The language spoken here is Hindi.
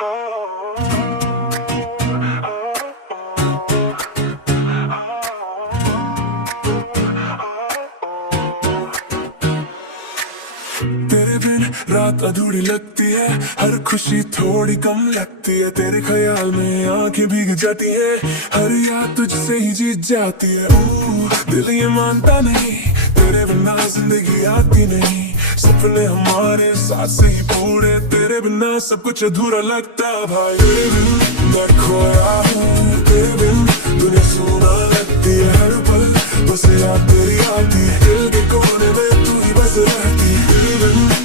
तेरे बिन रात अधूरी लगती है, हर खुशी थोड़ी कम लगती है। तेरे ख्याल में आंखें भीग जाती है, हर याद तुझसे ही जीत जाती है। दिल ये मानता नहीं, तेरे बिना जिंदगी आती नहीं। सपने हमारे साथ से ही पूरे, तेरे बिना सब कुछ अधूरा लगता भाई। तेरे बिन मैं खोया हूँ, तेरे बिन दुनिया सुना लगती है। हर पल बस याद तेरी आती है, दिल के कोने में तू ही बस रहती है।